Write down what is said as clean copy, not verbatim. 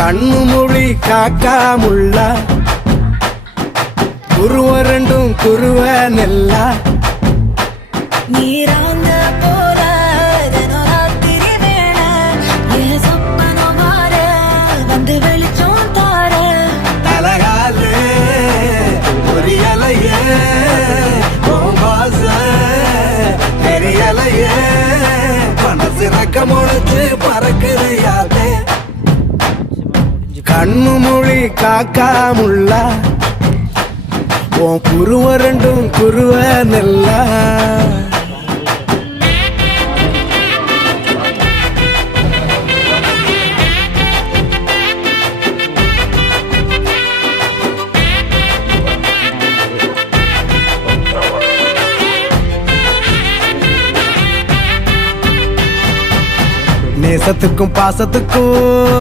கண்ணு மொழி காக்காமுள்ள குருவ ரெண்டும் குருவ நெல்லா நீராங்க போல ராத்திரி வேண என் சொப்பனம் மாற வந்து வெளிச்சம் தார தலகாலே பொரியலையே பாச தெரியலையே மனசு ரக்க முளைச்சு பறக்குறையாதே கண்ணு மொழி காக்காமுள்ள உன் குருவ ரெண்டும் குருவ நெல்லா நேசத்துக்கும் பாசத்துக்கும்